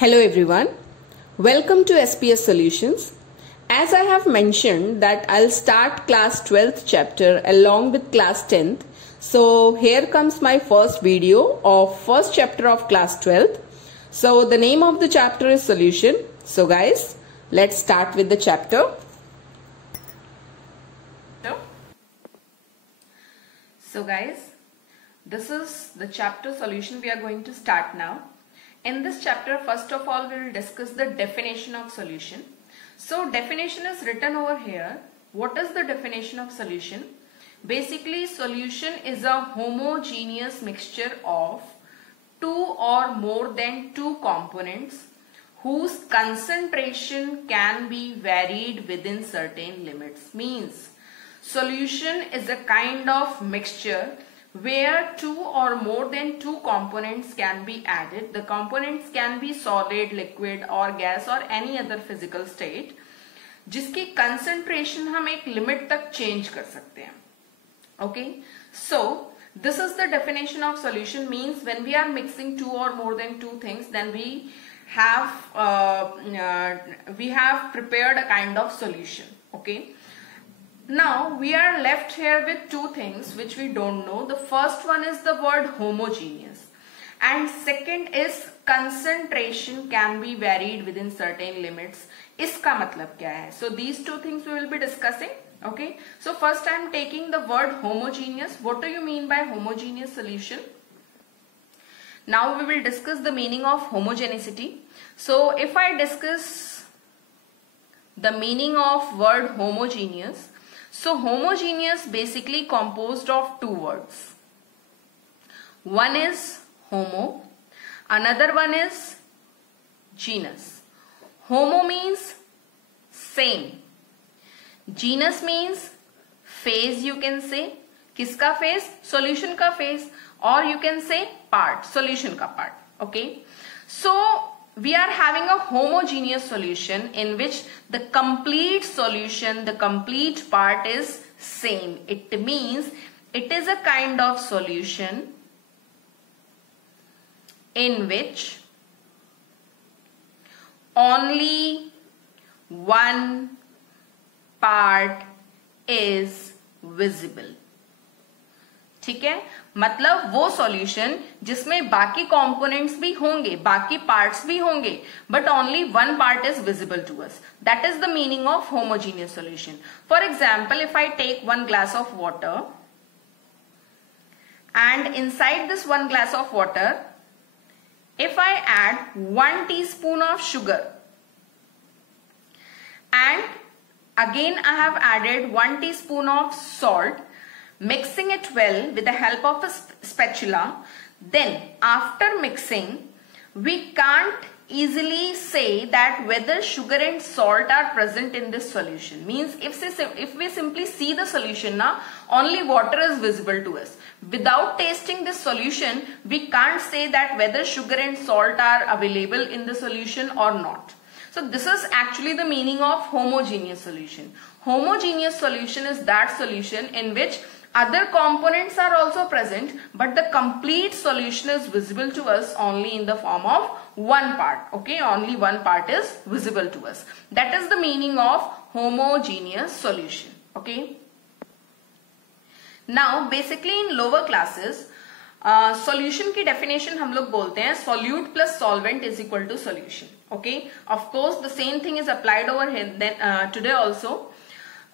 Hello everyone, welcome to SPS Solutions. As I have mentioned that I'll start class 12th chapter along with class 10th. So here comes my first video of first chapter of class 12th. So the name of the chapter is solution. So guys, let's start with the chapter. So guys, this is the chapter solution we are going to start now. In this chapter, first of all, we will discuss the definition of solution. So definition is written over here. What is the definition of solution? Basically, solution is a homogeneous mixture of two or more than two components whose concentration can be varied within certain limits. Means solution is a kind of mixture where two or more than two components can be added. The components can be solid, liquid or gas or any other physical state, जिसकी concentration हम एक limit तक change कर सकते हैं. Okay, so this is the definition of solution. Means when we are mixing two or more than two things, then we have prepared a kind of solution. Okay. Now we are left here with two things which we don't know. The first one is the word homogeneous and second is concentration can be varied within certain limits. इसका मतलब क्या है? So these two things we will be discussing. Okay. So first I am taking the word homogeneous. What do you mean by homogeneous solution? Now we will discuss the meaning of homogeneity. So if I discuss the meaning of word homogeneous, so homogeneous basically composed of two words. One is homo, another one is genus. Homo means same. Genus means phase, you can say. किसका phase? Solution का phase. Or you can say part, solution का part. Okay. So we are having a homogeneous solution in which the complete solution, the complete part is same. It means it is a kind of solution in which only one part is visible. ठीक है, मतलब वो solution जिसमें बाकी components भी होंगे, बाकी parts भी होंगे, but only one part is visible to us. That is the meaning of homogeneous solution. For example, if I take one glass of water and inside this one glass of water if I add 1 teaspoon of sugar and again I have added 1 teaspoon of salt, mixing it well with the help of a spatula, then after mixing we can't easily say that whether sugar and salt are present in this solution. Means if we simply see the solution now, only water is visible to us. Without tasting this solution, we can't say that whether sugar and salt are available in the solution or not. So this is actually the meaning of homogeneous solution. Homogeneous solution is that solution in which other components are also present, but the complete solution is visible to us only in the form of one part. Okay, only one part is visible to us. That is the meaning of homogeneous solution. Okay. Now basically in lower classes, solution की definition हम लोग बोलते हैं solute plus solvent is equal to solution. Okay. Of course, the same thing is applied over here today also.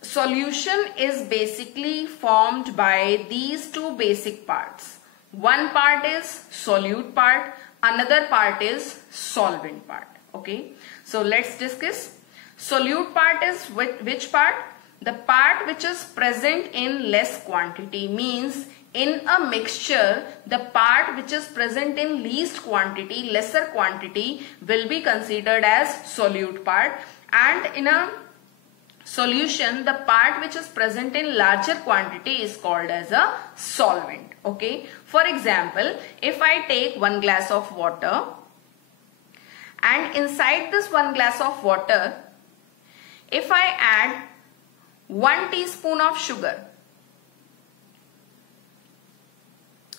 Solution is basically formed by these two basic parts. One part is solute part, another part is solvent part. Okay. So let's discuss. Solute part is which part? The part which is present in less quantity. Means in a mixture, the part which is present in least quantity, lesser quantity will be considered as solute part, and in a solution, the part which is present in larger quantity is called as a solvent. Okay. For example, if I take one glass of water and inside this one glass of water, if I add 1 teaspoon of sugar,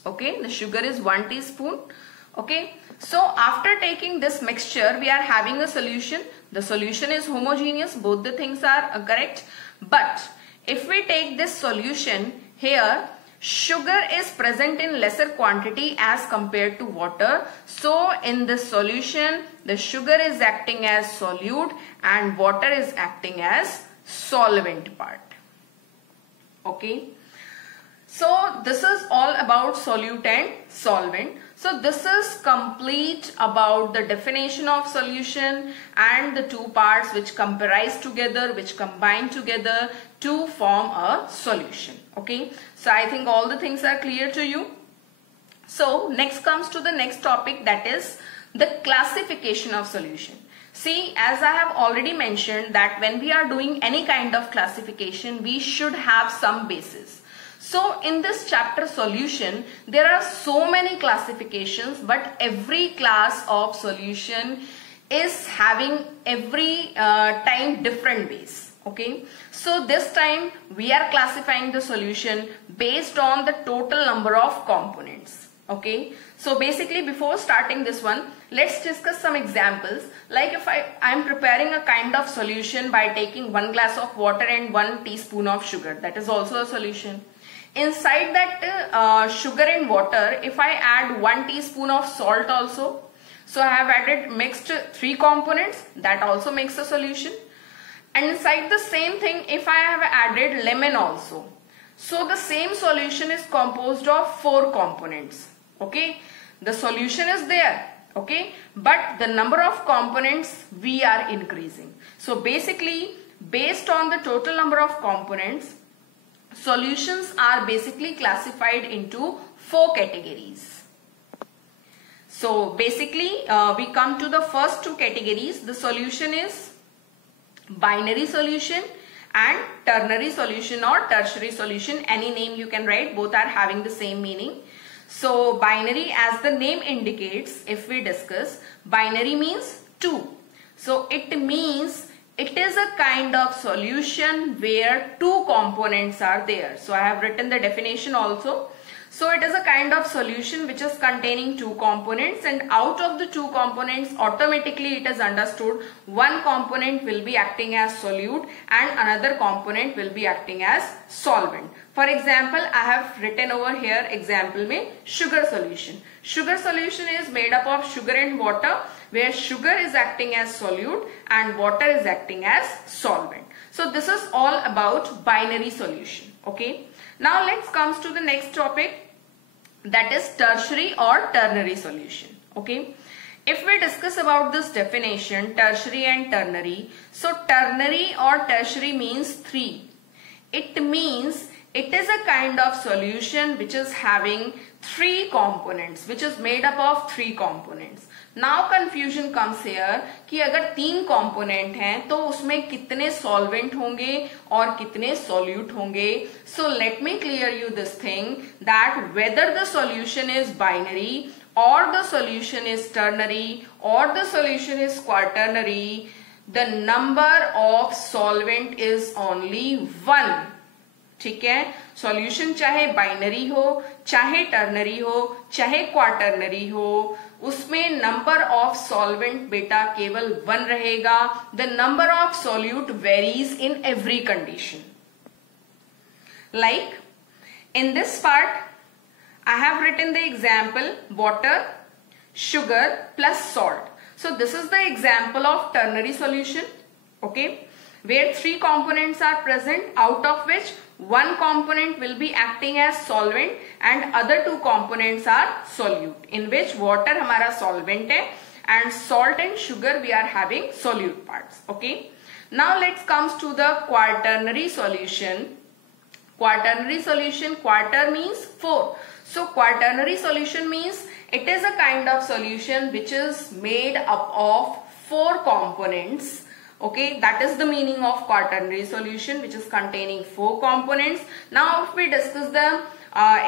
okay, the sugar is 1 teaspoon. Okay, So after taking this mixture, we are having a solution. The solution is homogeneous. Both the things are correct. But if we take this solution here, sugar is present in lesser quantity as compared to water. So in this solution, the sugar is acting as solute and water is acting as solvent part. Okay. So this is all about solute and solvent. So this is complete about the definition of solution and the two parts which comprise together, which combine together to form a solution. Okay. So I think all the things are clear to you. So next comes to the next topic, that is the classification of solution. See, as I have already mentioned that when we are doing any kind of classification, we should have some basis. So in this chapter solution, there are so many classifications, but every class of solution is having every time different base. Okay. So this time we are classifying the solution based on the total number of components. Okay. So basically before starting this one, let's discuss some examples. Like if I am preparing a kind of solution by taking 1 glass of water and 1 teaspoon of sugar, that is also a solution. Inside that sugar and water, if I add 1 teaspoon of salt also, so I have added mixed 3 components, that also makes a solution. And inside the same thing, if I have added lemon also, so the same solution is composed of 4 components. Okay, the solution is there. Okay, but the number of components we are increasing. So basically, based on the total number of components, solutions are basically classified into 4 categories. So basically we come to the first 2 categories. The solution is binary solution and ternary solution or tertiary solution. Any name you can write, both are having the same meaning. So binary, as the name indicates, if we discuss, binary means 2. So it means it is a kind of solution where 2 components are there. So I have written the definition also. So it is a kind of solution which is containing 2 components, and out of the 2 components automatically it is understood one component will be acting as solute and another component will be acting as solvent. For example, I have written over here example mein sugar solution. Sugar solution is made up of sugar and water, where sugar is acting as solute and water is acting as solvent. So this is all about binary solution. Okay. Now let's come to the next topic, that is tertiary or ternary solution. Okay. If we discuss about this definition, tertiary and ternary. So ternary or tertiary means 3. It means it is a kind of solution which is having 3 components, which is made up of 3 components. Now confusion comes here कि अगर 3 component हैं तो उसमें कितने solvent होंगे और कितने solute होंगे. So let me clear you this thing, that whether the solution is binary or the solution is ternary or the solution is quaternary, the number of solvent is only 1. ठीक है. Solution चाहे binary हो, चाहे ternary हो, चाहे quaternary हो, उसमें number of solvent बेटा केवल 1 रहेगा. The number of solute varies in every condition. Like in this part I have written the example water, sugar plus salt. So this is the example of ternary solution, okay, where 3 components are present, out of which 1 component will be acting as solvent and other 2 components are solute, in which water हमारा solvent है and salt and sugar we are having solute parts, okay. Now let's comes to the quaternary solution. Quaternary solution, quarter means 4. So quaternary solution means it is a kind of solution which is made up of 4 components. Okay, that is the meaning of quaternary solution, which is containing 4 components. Now if we discuss the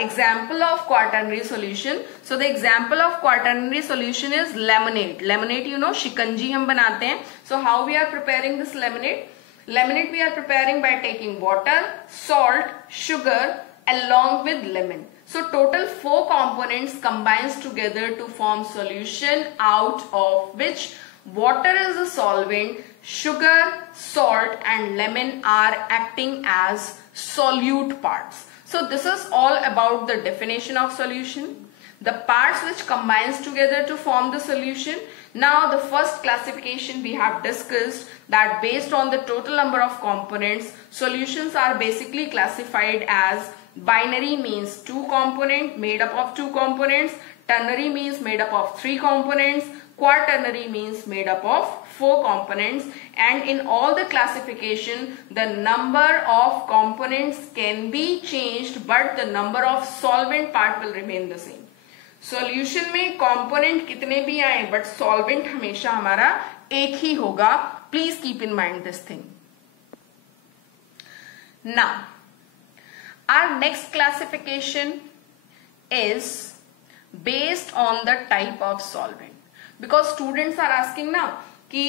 example of quaternary solution. So the example of quaternary solution is lemonade. Lemonade, you know, shikanji हम बनाते हैं. So how we are preparing this lemonade? Lemonade we are preparing by taking water, salt, sugar along with lemon. So total 4 components combines together to form solution, out of which water is a solvent, sugar, salt and lemon are acting as solute parts. So this is all about the definition of solution, the parts which combines together to form the solution. Now the first classification we have discussed, that based on the total number of components, solutions are basically classified as binary, means 2 components made up of 2 components, ternary means made up of 3 components, quaternary means made up of 4 components, and in all the classification the number of components can be changed but the number of solvent part will remain the same. Solution में component कितने भी आए but solvent हमेशा हमारा एक ही होगा. Please keep in mind this thing. Now our next classification is based on the type of solvent, because students are asking ना कि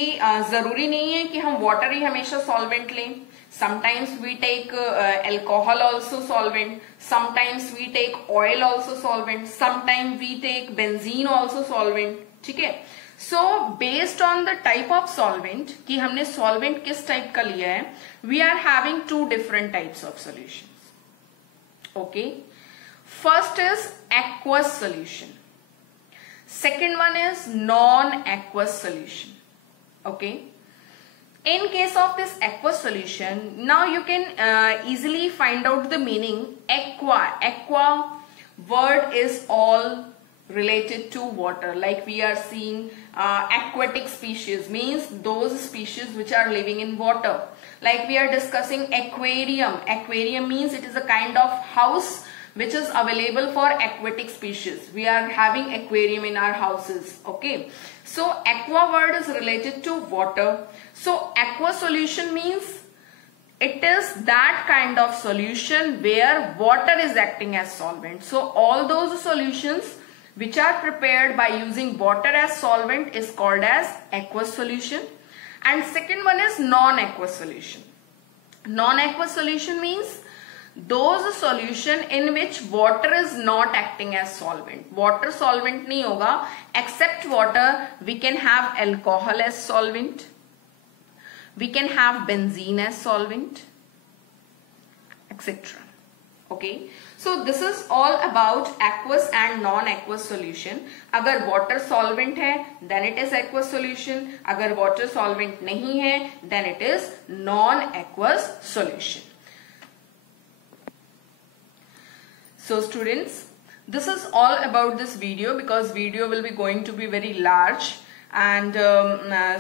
जरूरी नहीं है कि हम वाटर ही हमेशा सॉल्वेंट लें. Sometimes we take alcohol also solvent, sometimes we take oil also solvent, sometimes we take benzene also solvent. ठीक है. So based on the type of solvent कि हमने solvent किस type का लिया है, we are having 2 different types of solutions. Okay. First is aqueous solution. Second one is non-aqueous solution. Okay. In case of this aqueous solution, now you can easily find out the meaning. Aqua word is all related to water, like we are seeing aquatic species means those species which are living in water. Like we are discussing aquarium. Aquarium means it is a kind of house which is available for aquatic species. We are having aquarium in our houses. Okay. So aqua word is related to water. So aqueous solution means it is that kind of solution where water is acting as solvent. So all those solutions which are prepared by using water as solvent is called as aqueous solution. And second one is non-aqueous solution. Non-aqueous solution means those solution in which water is not acting as solvent. Water solvent नहीं होगा. Except water, we can have alcohol as solvent. We can have benzene as solvent, etc. Okay. So this is all about aqueous and non-aqueous solution. अगर water solvent है, then it is aqueous solution. अगर water solvent नहीं है, then it is non-aqueous solution. So students, this is all about this video, because video will be going to be very large, and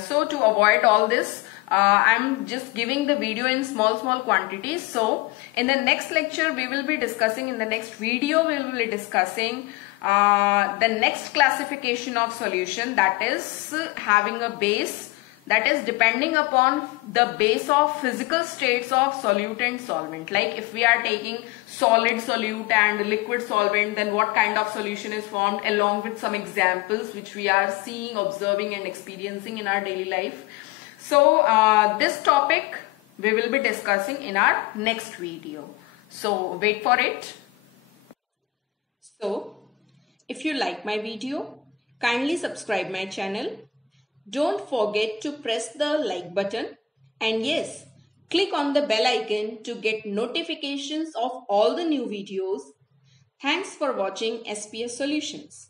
so to avoid all this, I'm just giving the video in small quantities. So in the next lecture we will be discussing, in the next video we will be discussing the next classification of solution, that is having a base, that is depending upon the base of physical states of solute and solvent. Like if we are taking solid solute and liquid solvent, then what kind of solution is formed, along with some examples which we are seeing, observing and experiencing in our daily life. So this topic we will be discussing in our next video. So wait for it. So if you like my video, kindly subscribe my channel. Don't forget to press the like button, and yes, click on the bell icon to get notifications of all the new videos. Thanks for watching SPS Solutions.